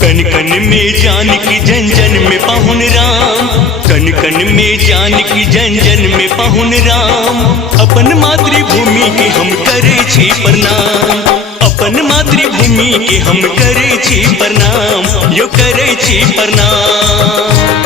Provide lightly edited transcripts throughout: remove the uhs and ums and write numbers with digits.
कन कन में जान की जन जन में पाहुन राम, कन कन में जान की जन जन में पाहुन राम। अपन मातृभूमि के हम करे छी प्रणाम, अपन मातृभूमि के हम करे छी प्रणाम, यो करे छी प्रणाम।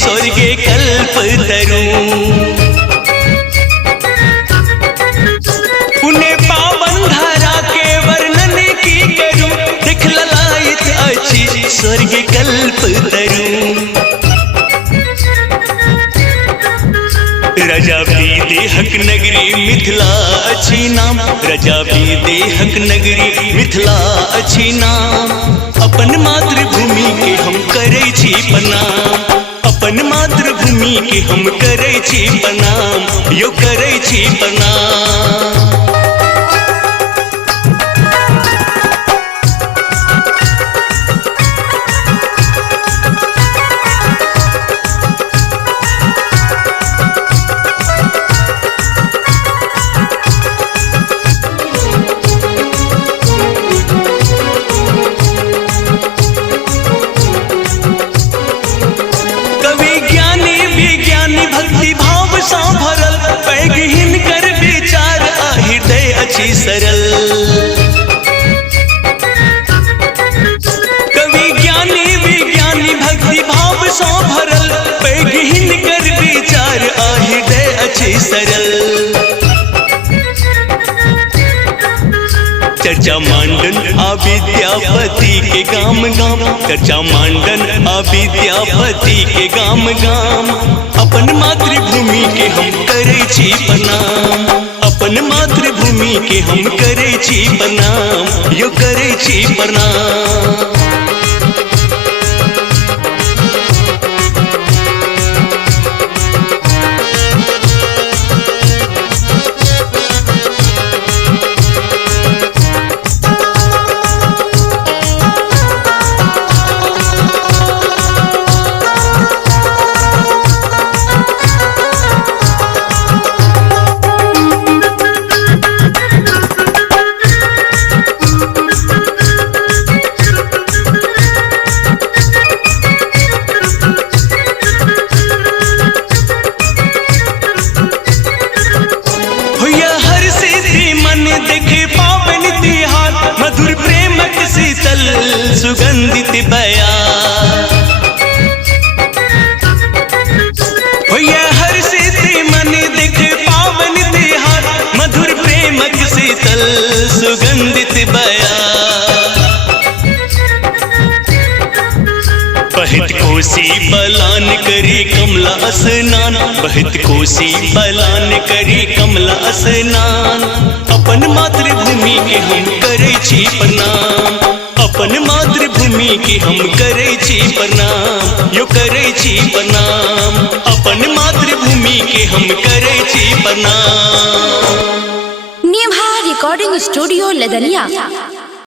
स्वर्गे कल्प तरूं पुण्य पावन धारा के वर्णन की करूं, दिखलायत अच्छी स्वर्गे कल्प तरूं। रजा भी देहक नगरी मिथिला अच्छी नाम, रजा भी देहक नगरी मिथिला अच्छी नाम। अपन मातृभूमि के हम करे छी प्रणाम, अपन मातृभूमि के हम करे छी प्रणाम, यो करे छी प्रणाम। भक्ति भाव सा भरल पैगहिन कर विचार आ हृदय अच्छी सरल। कवि ज्ञानी विज्ञानी भक्ति भाव सा भरल पैगहिन कर विचार आ हृदय अच्छी सरल। चर्चा मांडन आ विद्यापति के गाम गाम, चर्चा मांडन आ विद्यापति के गाम गाम। अपन मातृभूमि के हम करे छी प्रणाम, अपन मातृभूमि के हम करे छी प्रणाम, यो करे छी प्रणाम। देखे पावन तिहार मधुर प्रेमक शीतल सुगंधित बयार, होया हर्षित मन देखे पावन तिहार मधुर प्रेमक शीतल सुगंधित बयार। बहित कोसी बलान करी कमला स्नान, बहित कोसी बलान करी कमला स्नान। अपन मातृभूमि के हम करे छी प्रणाम, अपन मातृभूमि के हम करे छी प्रणाम, यो करे छी प्रणाम। अपन मातृभूमि के हम करे छी प्रणाम। निभा रिकॉर्डिंग स्टूडियो लदनिया।